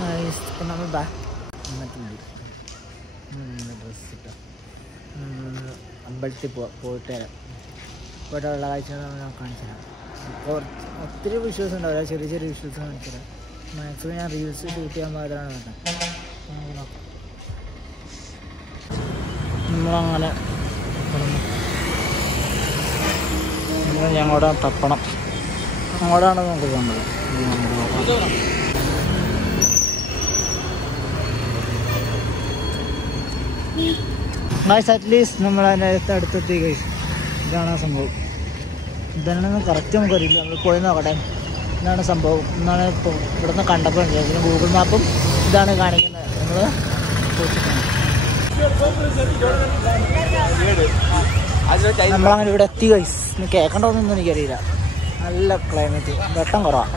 ഇപ്പം നമ്മൾ വന്നിട്ടുണ്ട്. ഡ്രസ്സ് ഇട്ടോ അമ്പലത്തിൽ പോയിട്ട് വരാം. പോയിട്ടുള്ള കാഴ്ചകൾ നമ്മൾ കാണിച്ചു തരാം. ഒത്തിരി വിഷ്വൽസ് ഉണ്ടാവില്ല, ചെറിയ ചെറിയ വിഷ്വൽസ് കാണിച്ചു തരാം. മാക്സിമം ഞാൻ റീൽസ് ഷൂട്ട് ചെയ്യാൻ പോയതാണ് കേട്ടോ. നോക്കാം. നമ്മളങ്ങനെ ഞങ്ങളുടെ തപ്പണം അങ്ങോട്ടാണ് നമുക്ക് കണ്ടത്. അറ്റ്ലീസ്റ്റ് നമ്മൾ അതിനകത്ത് അടുത്തെത്തി. ഇതാണ് ആ സംഭവം. ഇതാണെന്ന് കറക്റ്റ് നമുക്കറിയില്ല. നമ്മൾ പോയി നോക്കട്ടെ ഇതാണ് സംഭവം എന്നാണ് ഇപ്പോൾ ഇവിടുന്ന് കണ്ടപ്പോൾ പിന്നെ ഗൂഗിൾ മാപ്പും ഇതാണ് കാണിക്കുന്നത്. നമ്മൾ നമ്മളങ്ങനെ ഇവിടെ എത്തി. ഗൈസ് കേൾക്കണ്ടോന്നൊന്നും എനിക്കറിയില്ല. നല്ല ക്ലൈമറ്റ്, വെട്ടം കുറവാണ്.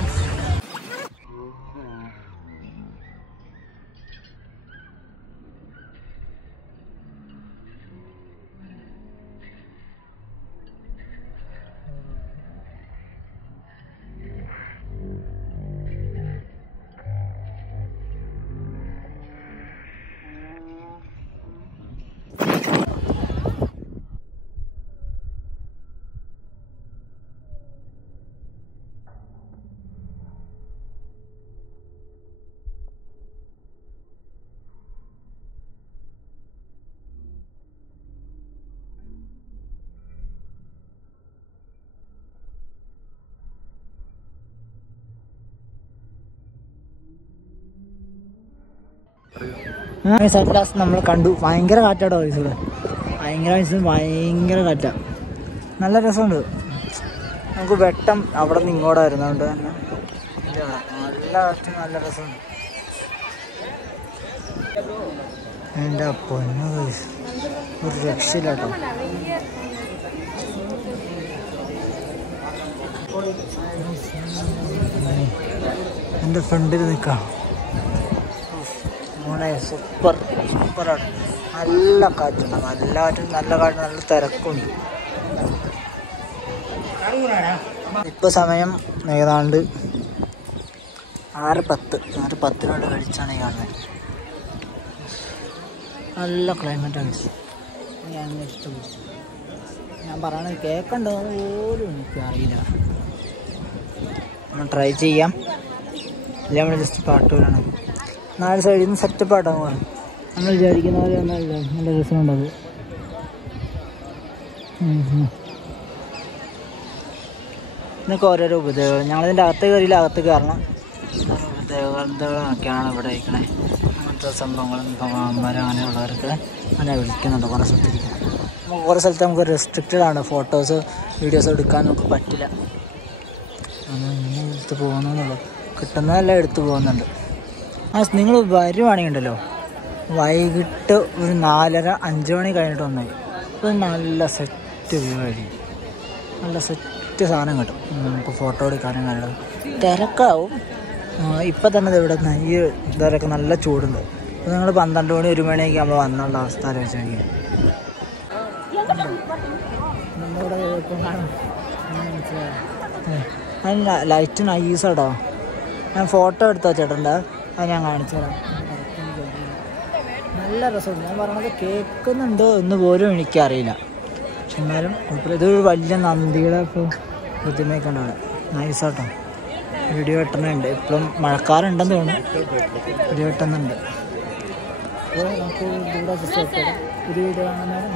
നമ്മൾ കണ്ടു. ഭയങ്കര കാറ്റാട്ടോ ഇവിടെ. ഭയങ്കര കാറ്റാ. നല്ല രസമുണ്ട്. നമുക്ക് വെട്ടം അവിടെ നിന്ന് ഇങ്ങോട്ട് വരുന്നതുകൊണ്ട് തന്നെ നല്ല കാറ്റ്, നല്ല രസമുണ്ട്. എൻ്റെ പൊന്നു ഒരു രക്ഷയില്ല കേട്ടോ. എൻ്റെ ഫ്രണ്ടിൽ നിൽക്കാം. സൂപ്പറാണ്. നല്ല കാറ്റുണ്ട്, നല്ല തിരക്കുണ്ട്. ഇപ്പോൾ സമയം ഏതാണ്ട് 6:10 കഴിച്ചാണ് ഈ കാണുന്നത്. നല്ല ക്ലൈമറ്റാണ്. ഞാൻ ഇഷ്ടപ്പെട്ടു. ഞാൻ പറയണത് കേൾക്കണ്ടോ പോലും എനിക്കറിയില്ല. നമ്മൾ ട്രൈ ചെയ്യാം. ഇല്ല, നമ്മൾ ജസ്റ്റ് പാട്ട് വരാണ്. 4 സൈഡിൽ നിന്ന് സെറ്റപ്പ് ആട്ടാൻ പോകണം. നമ്മൾ വിചാരിക്കുന്ന പോലെ ഒന്നല്ല, നല്ല രസമുണ്ടത്. ഇതൊക്കെ ഓരോരോ ഉപദേവകൾ. ഞങ്ങളിതിൻ്റെ അകത്ത് കയറിയില്ല, അകത്ത് കയറണം. ഉപദേവകളൊക്കെയാണ് ഇവിടെ ഇരിക്കണേ. അങ്ങനത്തെ സംഭവങ്ങളും അമ്മമാർ അങ്ങനെയുള്ളവർക്ക് അങ്ങനെ വിളിക്കുന്നുണ്ട് കുറേ സ്ഥലത്തിരിക്കും. നമുക്ക് കുറേ സ്ഥലത്ത് നമുക്ക് റെസ്ട്രിക്റ്റഡ് ആണ്. ഫോട്ടോസ് വീഡിയോസ് എടുക്കാൻ നമുക്ക് പറ്റില്ല. നമ്മൾ ഇങ്ങനെ എടുത്ത് പോകുന്നുള്ളൂ. കിട്ടുന്നതെല്ലാം എടുത്ത് പോകുന്നുണ്ട്. നിങ്ങൾ വരുവാണെങ്കിൽ ഉണ്ടല്ലോ വൈകിട്ട് ഒരു 4:30-5 മണി കഴിഞ്ഞിട്ട് വന്നാൽ ഇത് നല്ല സെറ്റ് വ്യൂ ആയിരിക്കും. നല്ല സെറ്റ് സാധനം കിട്ടും. നമുക്ക് ഫോട്ടോ എടുക്കാനും കാര്യങ്ങളും. തിരക്കാവും. ഇപ്പം തന്നെ ഇവിടെ ഈ ഇതൊക്കെ നല്ല ചൂടുണ്ട്. അപ്പോൾ നിങ്ങൾ 12 മണി 1 മണിയൊക്കെ ആകുമ്പോൾ വന്നുള്ള അവസ്ഥ ആലോചിച്ച് നോക്കിയാൽ നമ്മളിവിടെ ഇപ്പം കാണും. അതിന് ലൈറ്റ് നൈസാട്ടോ. ഞാൻ ഫോട്ടോ എടുത്താ ചേട്ടൻ്റെ അത് ഞാൻ കാണിച്ചു തരാം. നല്ല രസമുണ്ട്. ഞാൻ പറയണത് കേൾക്കുന്നുണ്ടോ എന്ന് പോലും എനിക്കറിയില്ല. പക്ഷെ എന്നാലും ഇതൊരു വലിയ നന്ദിയുടെ ഇപ്പോൾ പ്രതിമയൊക്കെ ഉണ്ട് അവിടെ. നൈസാട്ടോ. വീഡിയോ വെട്ടുന്നുണ്ട്. ഇപ്പോഴും മഴക്കാറുണ്ടെന്ന് തോന്നുന്നു. വീഡിയോ വെട്ടുന്നുണ്ട്. അപ്പോൾ നമുക്ക് ഇവിടെ ഒരു വീഡിയോ കാണുന്നതാണ്.